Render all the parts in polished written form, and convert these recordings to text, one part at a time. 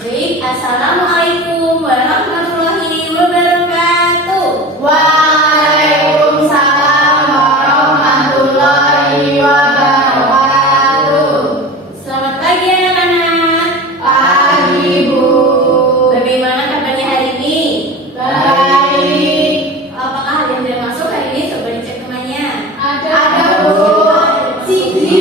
Baik, assalamualaikum warahmatullahi wabarakatuh. Waalaikumsalam warahmatullahi wabarakatuh. Selamat pagi anak-anak. Pagi Bu. Bagaimana kabarnya hari ini? Baik. Apakah ada yang tidak masuk hari ini? Coba dicek temannya. Ada Bu. Siti.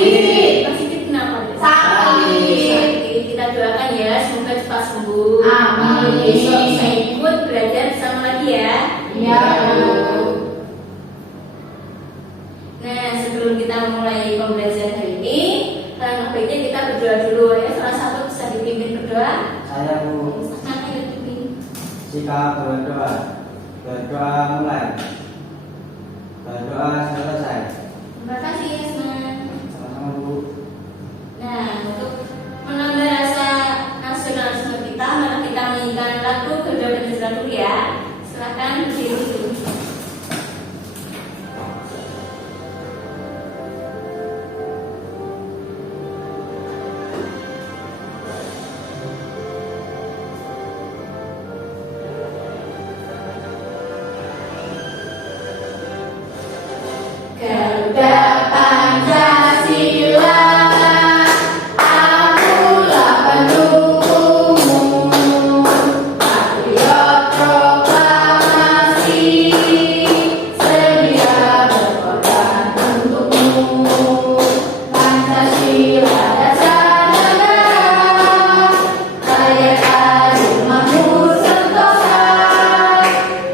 Positif kenapa? Sakit. Kita doakan ya, semoga cepat sembuh. Amin. Besok bisa ikut belajar bersama lagi ya. Iya Bu. Nah, sebelum kita memulai pembelajaran hari ini, alangkah baiknya kita berdoa dulu ya. Salah satu bisa dipimpin berdoa. Saya Bu. Silakan yang dipimpin. Jika berdoa mulai, berdoa selesai. Terima kasih Yasman. Sama-sama Bu. Nah, untuk menambah rasa nasionalisme kita, maka kita menyanyikan lagu Garuda Pancasila dulu ya. Silakan berdiri dulu. Garuda Pancasila, akulah pendukungmu, patriot proklamasi, sedia berkorban untukmu. Pancasila dasar negara, layak adil makmur sentosa,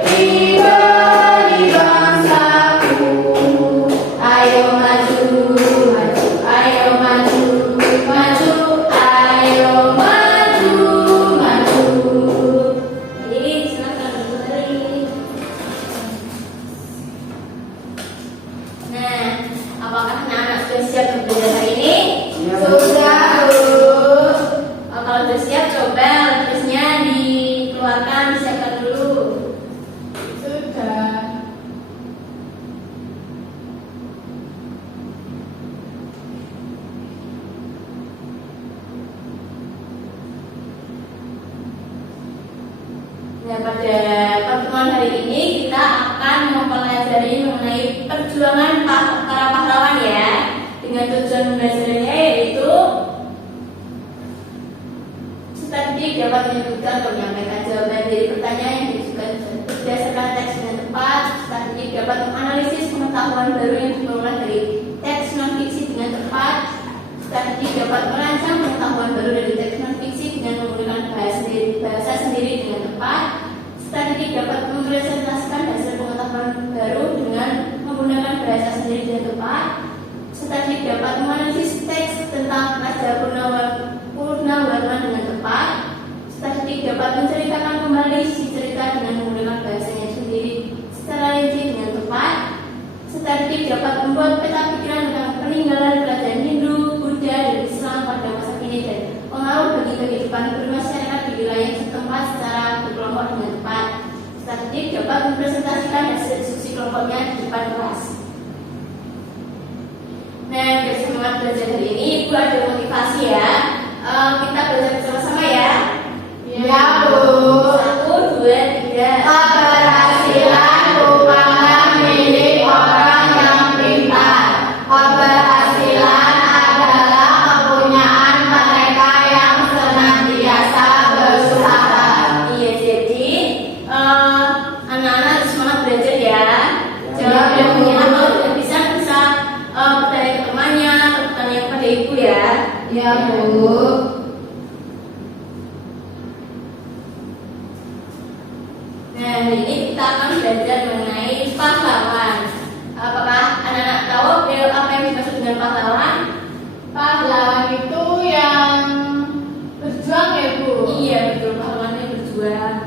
pribadi bangsaku. Ayo maju, maju, ayo maju, maju, ayo maju, maju. Jadi silakan berdiri. Nah, apakah anak-anak sudah siap untuk belajar hari ini? Sudah Bu. Kalau sudah siap, coba tulisnya dikeluarkan, disiapkan dulu. Sudah. Nah, pada pertemuan hari ini kita akan mempelajari mengenai perjuangan para pahlawan ya, dengan tujuan pembelajarannya yaitu strategi dapat menyebutkan atau menyampaikan jawaban dari pertanyaan yang diajukan berdasarkan teks dengan tepat. Strategi dapat menganalisis pengetahuan baru yang diperoleh dari teks non fiksi dengan tepat. Strategi dapat merancang pengetahuan baru dari teks non fiksi dengan menggunakan bahasa sendiri dengan tepat. Strategi dapat mempresentasikan hasil pengetahuan baru dengan menggunakan bahasa sendiri dengan tepat. Strategi dapat menganalisis teks tentang Raja Purnawarman dengan tepat. Strategi dapat menceritakan kembali si cerita dengan menggunakan bahasanya sendiri secara rinci dengan tepat. Strategi dapat membuat peta pikiran tentang peninggalan kerajaan Hindu, Buddha, dan Islam pada masa kini dan pengaruh bagi kehidupan bermasyarakat di wilayah setempat secara berkelompok dengan tepat. Strategi dapat mempresentasikan hasil diskusi kelompoknya di depan kelas. Nah, biar semangat belajar hari ini, Ibu ada motivasi ya. Kita belajar bersama-sama ya. Ya Bu. 1, 2, 3. Keberhasilan bukanlah milik orang yang pintar. Keberhasilan adalah kepunyaan mereka yang senantiasa berusaha. Iya, jadi anak-anak harus semangat belajar ya. Jawab Ya, yang Bu. punya kalau tidak bisa bertanya ke teman. temannya atau bertanya kepada ibu ya. Ya Bu. Nah, untuk menambah rasa nasionalisme kita, maka kita menyanyikan lagu Garuda Pancasila dulu ya. Silakan berdiri. Keberhasilan adalah kepunyaan mereka yang senantiasa berusaha. Keberhasilan adalah kepunyaan mereka yang senantiasa berusaha. Iya, jadi anak-anak harus semangat belajar ya. Jawab yang punya atau tidak bisa bertanya kepada ibu ya. Nah, hari ini kita akan belajar mengenai pahlawan. Apakah anak-anak tahu apa yang dimaksud dengan pahlawan? Pahlawan itu yang berjuang ya Bu? Iya, betul, pahlawan yang berjuang.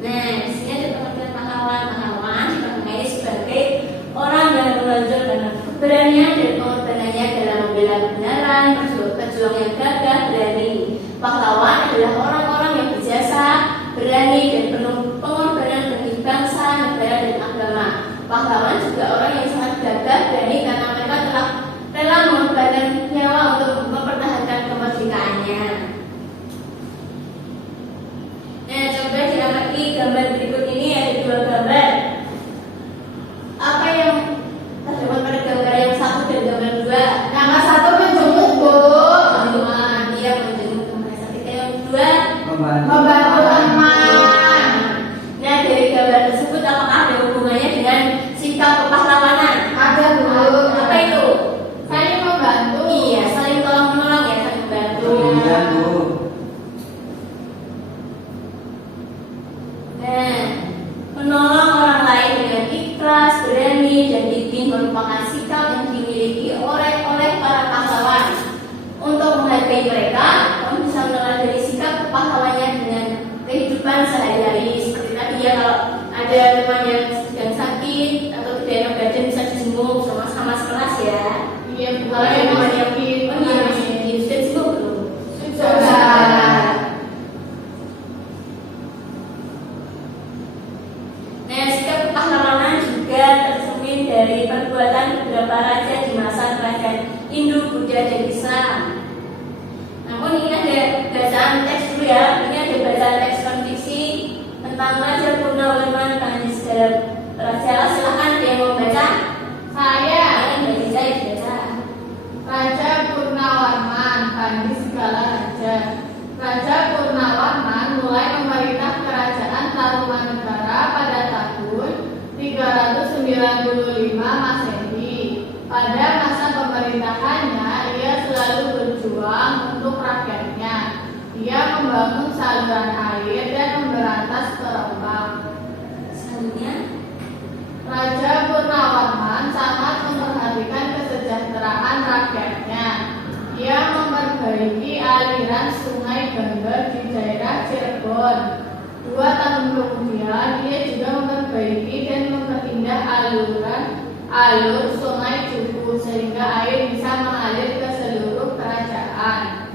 Nah, di sini ada pengertian pahlawan. Pahlawan dimaknai sebagai orang yang menonjolkan keberanian dan pengorbanannya dalam membela kebenaran, pejuang yang gagah berani. Pahlawan adalah orang-orang yang berjasa, berani dan penuh pengorbanan bagi bangsa, negara dan agama. Pahlawan juga orang yang sangat gagah berani karena mereka telah rela mengorbankan nyawa untuk mempertahankan kemerdekaannya. Nah, coba diamati gambar berikut ini, ada dua gambar. Apa yang terdapat pada gambar yang satu dan gambar dua? Yang satu menjenguk Bu. Dia menjenguk teman. Yang dua Membantu teman. Nah, dari gambar tersebut apakah ada hubungannya dengan sikap kepahlawanan? Ada Bu. Apa itu? Saling membantu. Iya, saling tolong menolong ya, saling bantu. Kemudian Bu, Nah, menolong orang lain dengan ikhlas, berani, dan gigih merupakan sikap yang dimiliki oleh para pahlawan. Untuk menghargai mereka, kamu bisa meneladani sikap kepahlawannya dengan kehidupan sehari-hari. Seperti tadi ya, kalau ada teman yang sedang sakit atau tidak enak badan bisa dijenguk sama-sama sekelas ya. Iya Bu. Kalau ada teman yang sakit. oh iya masih sudah dijenguk belum? Sudah. Nah, sikap kepahlawanan juga tercermin dari perbuatan beberapa raja di masa kerajaan Hindu, Buddha, dan Islam. Namun ini ada bacaan teks dulu ya. Ini ada bacaan teks non-fiksi tentang Raja Purnawarman Panji Segala Raja. Silakan ada yang mau baca. Saya Bagi saya baca. Raja Purnawarman, Panji Segala Raja. Raja Purnawarman mulai memerintah kerajaan Tarumanegara pada tahun 395 Masehi. Pada masa pemerintahannya, ia selalu berjuang untuk rakyatnya. Ia membangun saluran air dan memberantas perampok. Selanjutnya, Raja Purnawarman sangat memperhatikan kesejahteraan rakyatnya. Ia memperbaiki aliran sungai Gangga di daerah Cirebon. 2 tahun kemudian, ia juga memperbaiki dan memperindah alur sungai Cupu sehingga air bisa mengalir ke seluruh kerajaan.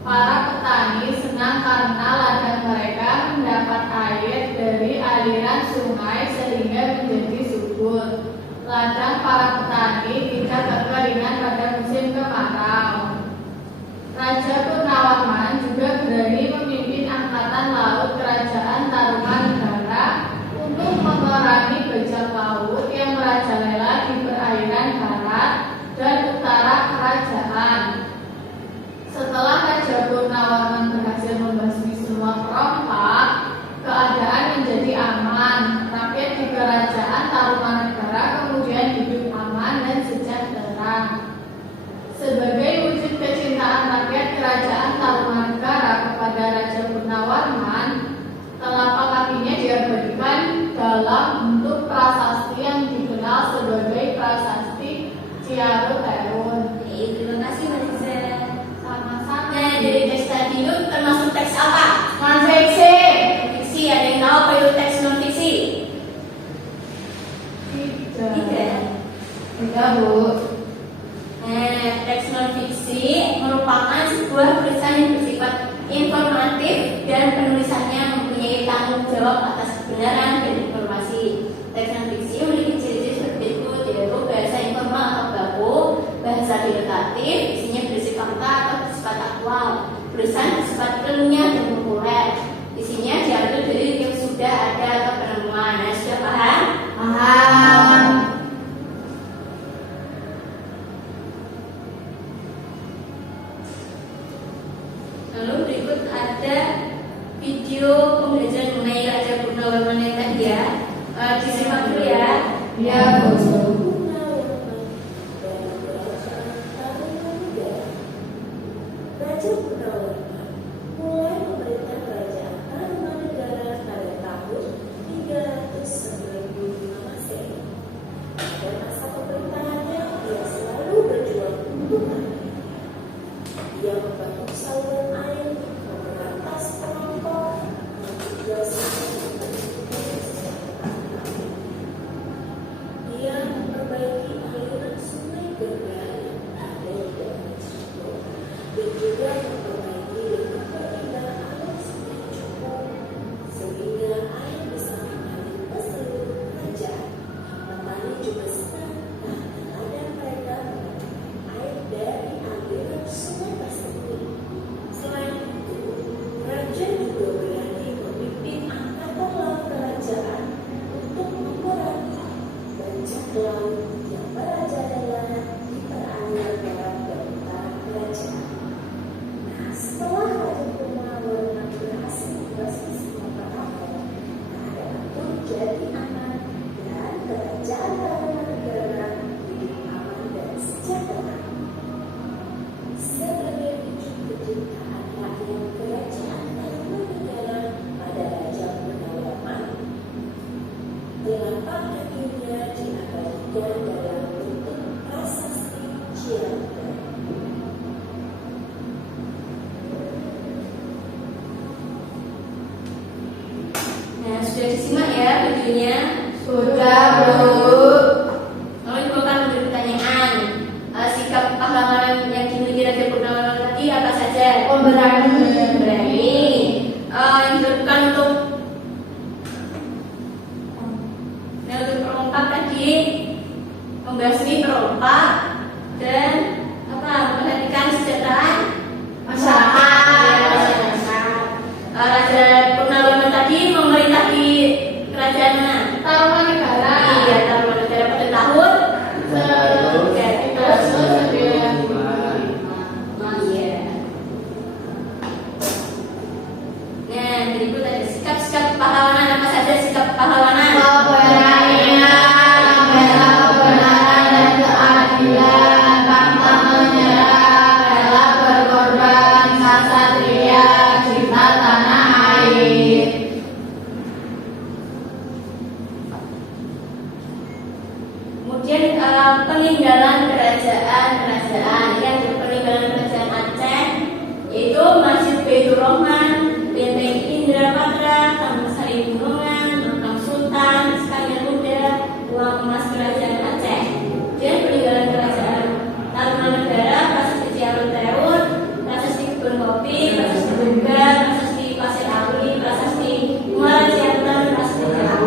Para petani senang karena ladang mereka mendapat air dari aliran sungai sehingga menjadi subur. Ladang para petani tidak kekeringan pada musim kemarau. Raja Purnawarman juga berani memimpin angkatan laut kerajaan Tarumanegara untuk memerangi bajak laut yang merajalela di perairan barat dan utara kerajaan. Setelah Raja Purnawarman berhasil membasmi semua perompak, keadaan menjadi aman. Rakyat di kerajaan Tarumanegara kemudian hidup aman dan sejahtera. Sebagai wujud kecintaan rakyat kerajaan Tarumanegara kepada Raja Purnawarman, telapak kakinya diabadikan dalam bentuk prasasti yang dikenal sebagai prasasti Ciaro Terun. terima kasih Mbak Ziza. Sama-sama. Nah, dari teks tadi itu termasuk teks apa? Non-fiksi. Fiksi. Ada yang tahu apa itu teks non-fiksi? Tidak Bu. Nah, teks non-fiksi merupakan sebuah tulisan yang bersifat informatif dan penulisannya mempunyai tanggung jawab atas kebenaran dan informasi. Teks non-fiksi memiliki ciri-ciri seperti berikut, yaitu bahasa informal atau baku, bahasa deklaratif, isinya berisi fakta atau bersifat aktual, tulisan bersifat ilmiah dan populer, isinya diambil dari yang sudah ada atau penemuan. Nah, sudah paham? Paham. Lalu berikut ada video pembelajaran mengenai Raja Purnawarman yang tadi ya. Disimak dulu ya. Ya Bu. Raja Purnawarman mulai memerintah kerajaan Tarumanegara pada tahun menjadi aman dan kerajaan negara hidup aman dan sejahtera. Sebagai wujud kecintaan rakyat kerajaan negara pada Raja Purnawiraman, telapak kakinya diabadikan dalam bentuk prasasti Cirebon. Nah, sudah disimak ya videonya? Sudah, Bu. Lalu ibu akan memberi pertanyaan. Sikap pahlawan yang dimiliki Raja Purnawiraman tadi apa saja? Pemberani. Berani. Yang dilakukan untuk perompak tadi, membasmi perompak dan apa? Memperhatikan kesejahteraan Masyarakat. Raja Purnawiraman tadi memerintah di kerajaan mana? Tarumanegara. Iya, Tarumanegara pada tahun Iya. Nah, berikut ada sikap-sikap pahlawanan. Apa saja sikap pahlawanan? Keberanian, membela kebenaran dan keadilan, pantang menyerah, rela berkorban, ksatria, cinta tanah air. Kemudian peninggalan kerajaan yang peninggalan kerajaan Aceh yaitu Masjid Baitur Rahman, Benteng Indrapatra, Taman Sari Gunungan, Makam Sultan, Iskandar Muda, Ruang Emas Kerajaan Aceh. Kemudian peninggalan kerajaan Tarumanegara, Prasasti Ciaruteun, Prasasti Kebun Kopi, Prasasti Duga, Prasasti Pasir Auli, Prasasti Muara Ciantan, Prasasti Ciantan,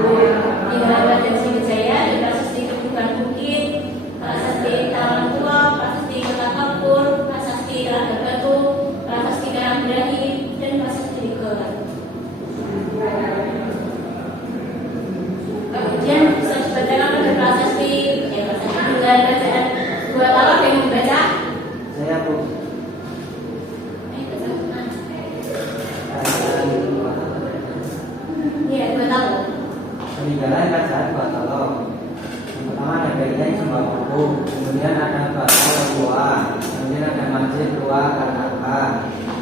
Peninggalan Kerajaan Sriwijaya, dan Prasasti Kebukan Bukit, Prasasti Taman Tua, Prasasti Kota Kapur, Prasasti Telaga Batu, Prasasti Karanggrahi, dan Prasasti Nikel. Kemudian bisa dibacakan pada prasasti peninggalan kerajaan. Dua talak yang membaca. Saya Bu. Iya, dua talak. Peninggalan kerajaan Batalo. Yang pertama ada benteng Sembawang, kemudian ada Batu Tua, kemudian ada Masjid Tua Karnaka,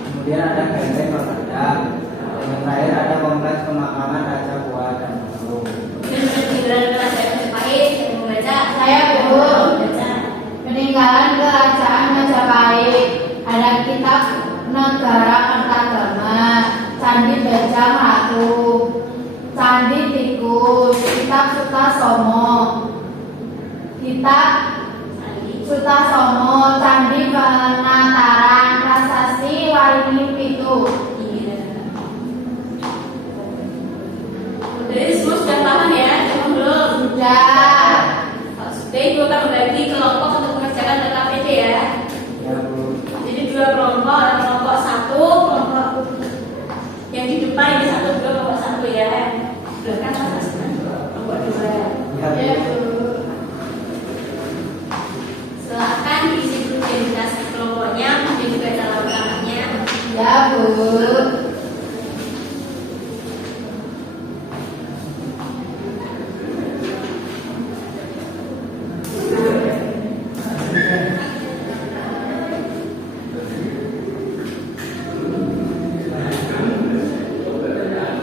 kemudian ada benteng Rotterdam, dan yang terakhir ada kompleks pemakaman Raja Buah dan Batu. Kemudian peninggalan kerajaan Majapahit yang membaca. Saya, Bu. Membaca. Peninggalan kerajaan Majapahit, ada kitab Negara Kertagama, Candi Bajang Ratu, Candi Tikus, kitab Sutasomo, kitab Sutasomo, Candi Penataran, Prasasti Waringin Pitu. Iya. Jadi semua sudah paham ya? Belum belum? Sudah. Sudah, ibu akan membagi kelompok untuk mengerjakan TKPD ya. Ya Bu. Jadi dua kelompok, ada kelompok satu, kelompok yang di depan ini satu, dua, kelompok satu ya. Belakang atas kelompok dua. Ya Bu. Ya, Bu. Silakan diisi dulu identitas kelompoknya, kemudian juga cara utamanya. Ya, Bu.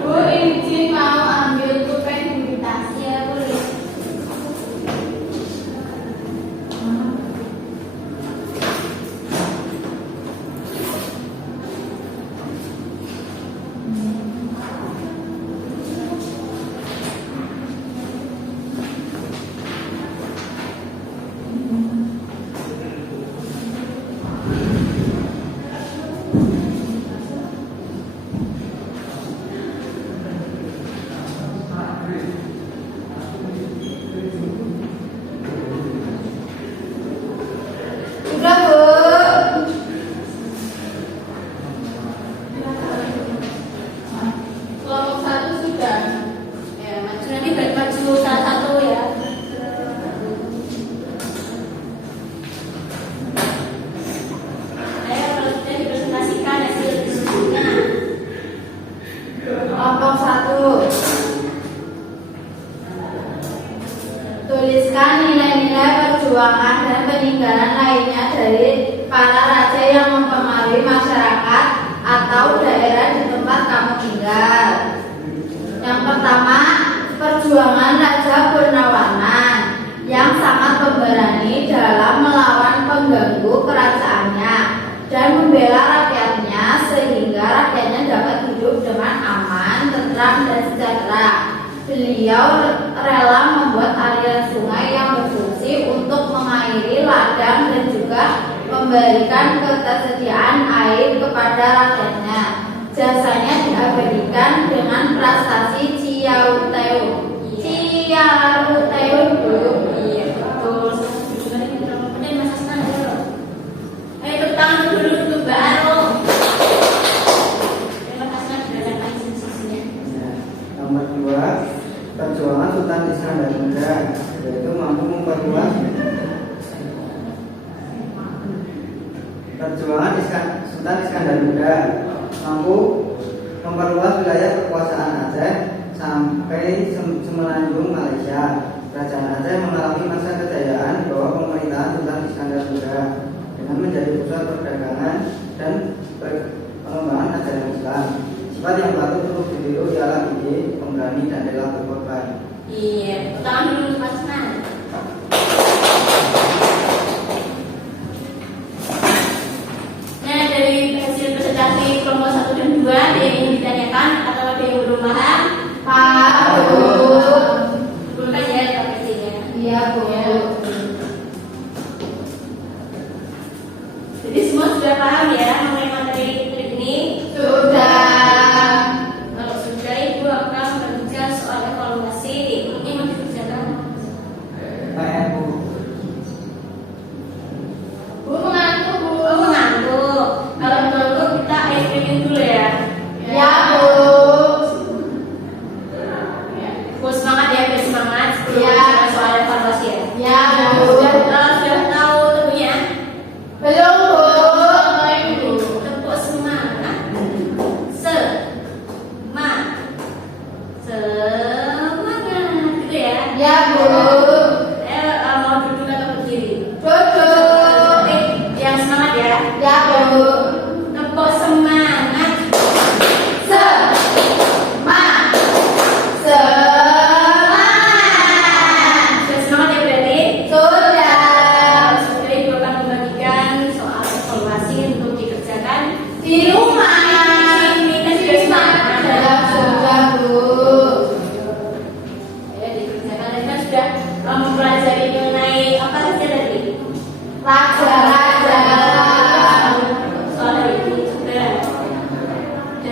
Bu, izin mau ambil pulpen di tas. Ya, boleh. Udah, Bu. Kelompok satu sudah. Ya, maju nanti maju salah satu ya. Saya kalau sudah dipresentasikan hasil diskusinya. Kelompok satu. adanya perjuangan dan peninggalan lainnya dari para raja yang mempengaruhi masyarakat atau daerah di tempat kamu tinggal. Yang pertama, perjuangan Raja Purnawarman yang sangat pemberani dalam melawan pengganggu kerajaannya dan membela rakyatnya sehingga rakyatnya dapat hidup dengan aman, tentram, dan sejahtera. Beliau rela membuat aliran sungai yang berfungsi untuk mengairi ladang dan juga memberikan ketersediaan air kepada rakyatnya. Jasanya diabadikan dengan prestasi Ciauteu. Ciauteu dulu. Iya betul. Kemudian Mas Asnan dulu. Ayo tepuk tangan dulu untuk Mbak Aro. Terima kasih sudah datang di sini. Nomor 2, perjuangan Sultan Iskandar Muda, yaitu mampu memperluas Sultan Iskandar Muda mampu memperluas wilayah kekuasaan Aceh sampai semenanjung Malaysia. Kerajaan Aceh mengalami masa kejayaan di bawah pemerintahan Sultan Iskandar Muda dengan menjadi pusat perdagangan dan pengembangan ajaran Islam. Sifat yang patut untuk ditiru ialah gigih, pemberani, dan rela berkorban. Iya, tepuk tangan dulu untuk Mas Asnan. Nah, dari hasil presentasi kelompok 1 dan 2 ada yang ingin ditanyakan atau ada yang belum paham? Pak, Bu. Bukan ya, profesinya. Iya, Bu. Jadi semua sudah paham ya mengenai materi trik ini? Sudah. Kalau sudah, Ibu akan mengerjakan soal evaluasi. Ini masih dikerjakan. PR Bu. Bu mengantuk, Bu. Oh, mengantuk. Kalau mengantuk kita ice cream dulu ya. Ya, Bu. Bu semangat ya, biar semangat sebelum Ya. kita soal evaluasi ya. Ya, Bu. Sudah tahu tentunya. Belum, Bu. Baik, Bu. Tepuk semangat. Semangat gitu ya. Ya, Bu. Mau duduk atau berdiri? Duduk. Yang semangat ya. Ya, Bu. Tepuk semangat. Semangat. Sudah semangat ya berarti? Sudah. Sudah, Ibu akan membagikan soal evaluasi untuk dikerjakan Di rumah. Ini kan sudah semangat. Sudah, Bu. Ya, dikerjakan tadi kan sudah mempelajari mengenai apa saja tadi? Raja-raja. Soal hari ini sudah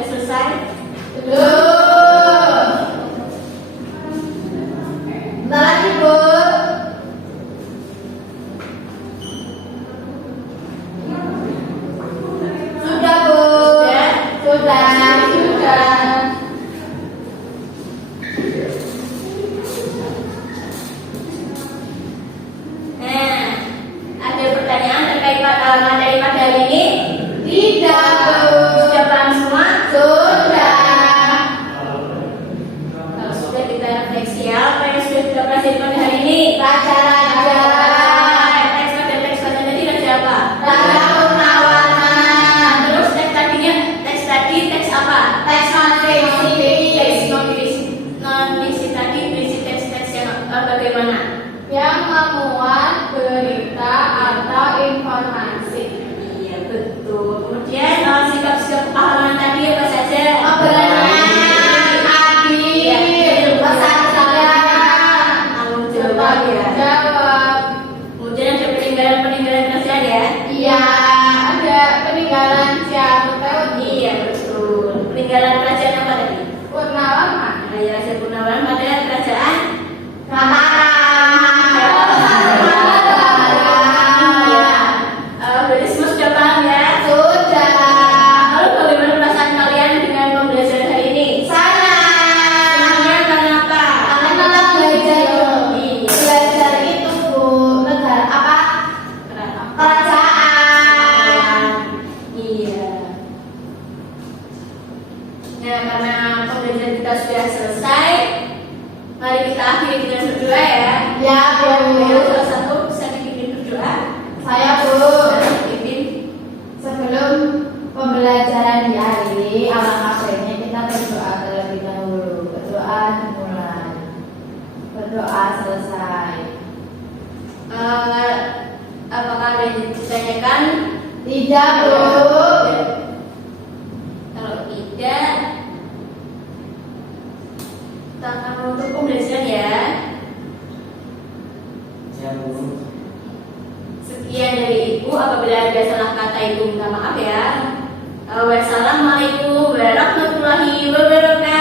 selesai. Belum. Bentar lagi, Bu. Sudah, Bu. Sudah. Nah, ada pertanyaan terkait materi pada hari ini? Tidak, Bu. Sudah paham semua? Sudah. Kalau sudah, kita refleksi ya apa yang sudah kita pelajari pada hari ini. Raja-raja. Teks pada tadi raja apa? Raja Purnawarman. Terus teks tadinya, teks apa? Teks non-fiksi. Teks non-fiksi tadi berisi teks-teks yang bagaimana? Yang memuat berita atau informasi. Iya betul. Kemudian sikap-sikap kepahlawanan tadi apa saja? Keberanian, adil, persatuan, Tanggung jawab ya. jawab. Kemudian ada peninggalan kerjaan ya. Iya, ada peninggalan Ciauteu. Iya betul. Peninggalan kerajaan apa tadi? Purnawarman. Raja Purnawarman pada kerajaan Mataram. Berarti semua sudah paham ya? Sudah. Lalu bagaimana perasaan kalian dengan pembelajaran hari ini? Senangnya karena apa? Karena belajar Iya. belajar itu, Bu, negara apa? Kerajaan. Iya. Nah, karena pembelajaran kita sudah selesai, mari kita akhiri dengan berdoa ya. Ya, Bu. Salah satu Saya Bu. Pimpin. Sebelum pembelajaran diakhiri, alangkah baiknya kita berdoa terlebih dahulu. Berdoa dimulai. Berdoa selesai. Apakah ada yang ditanyakan? Tidak Bu. Kalau tidak, kita akan menutup pembelajaran ya. Ya Bu. Sekian dari Ibu. Apabila ada salah kata Ibu minta maaf ya. Wassalamualaikum warahmatullahi wabarakatuh.